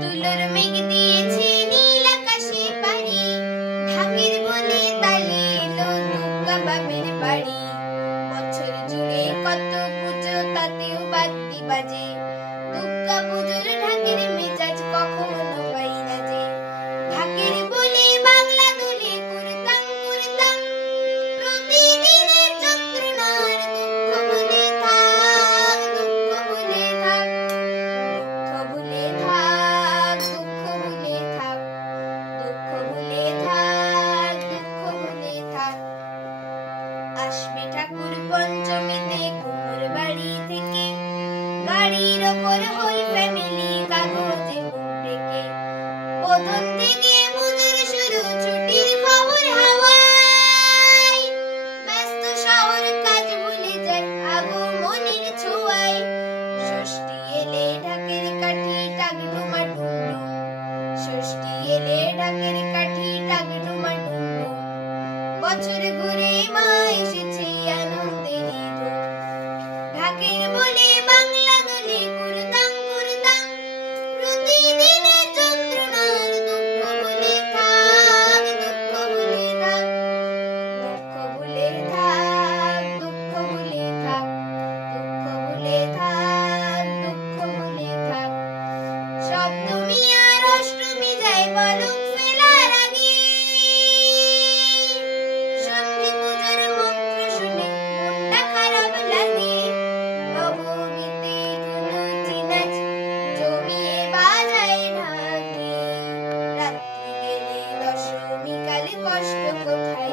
তুলোর মেঘ দিয়েছে নীল আকাশে পাড়ি, ঢাকের বনে তালে এলো দুর্গা বাপের বাড়ি। বছর জুড়ে কত পুজো তাতেও বাদ্যি বাজে, দুর্গা পুজোর ঢাকের মেজাজ কখনো পাই না যে। ঢাকের বলে বাংলা দোলে কুরতাং কুরতাং, প্রতিদিনের যন্ত্রণার দুঃখ ভুলে থাক, দুঃখ ভুলে থাক, দুঃখ ভুলে থাক, দুঃখ ভুলে থাক, দুঃখ ভুলে থাক, দুঃখ ভুলে থাক। আসবে ঠাকুর পঞ্চমীতে কুমোর বাড়ি থেকে, গাড়ির ওপর হই ফ্যামিলি কাগজে মুখ ঢেকে। প্রথম থেকে পুজোর শুরু, ছুটির খবর হাওয়ায়, ব্যস্ত শহর কাজ ভুলে যায় আগমনের ছোঁয়ায়। ষষ্ঠী এলে ঢাকের কাঠি টাক ডুমা ডুম, ষষ্ঠী এলে ঢাকের কাঠি টাক ডুমা ডুম। বছর ঘুরে মা এসেছে আনন্দেরই ধুম, ঢাকের বলে বাংলা দোলে কুরতাং কুরতাং, প্রতিদিনের যন্ত্রণার দুঃখ ভুলে থাক, দুঃখ ভুলে থাক, দুঃখ ভুলে থাক, দুঃখ ভুলে থাক, দুঃখ ভুলে থাক, দুঃখ ভুলে থাক। সপ্তমী আর অষ্টমী যায় বালক ফেলার আগে, সন্ধি পূজার মন্ত্র শুনে মনটা খারাপ লাগে। নবমীতে ধুনুচি নাচ জমিয়ে বাজায় ঢাকে, রাত্রি গেলে দশমী কালে কষ্ট কোথায়।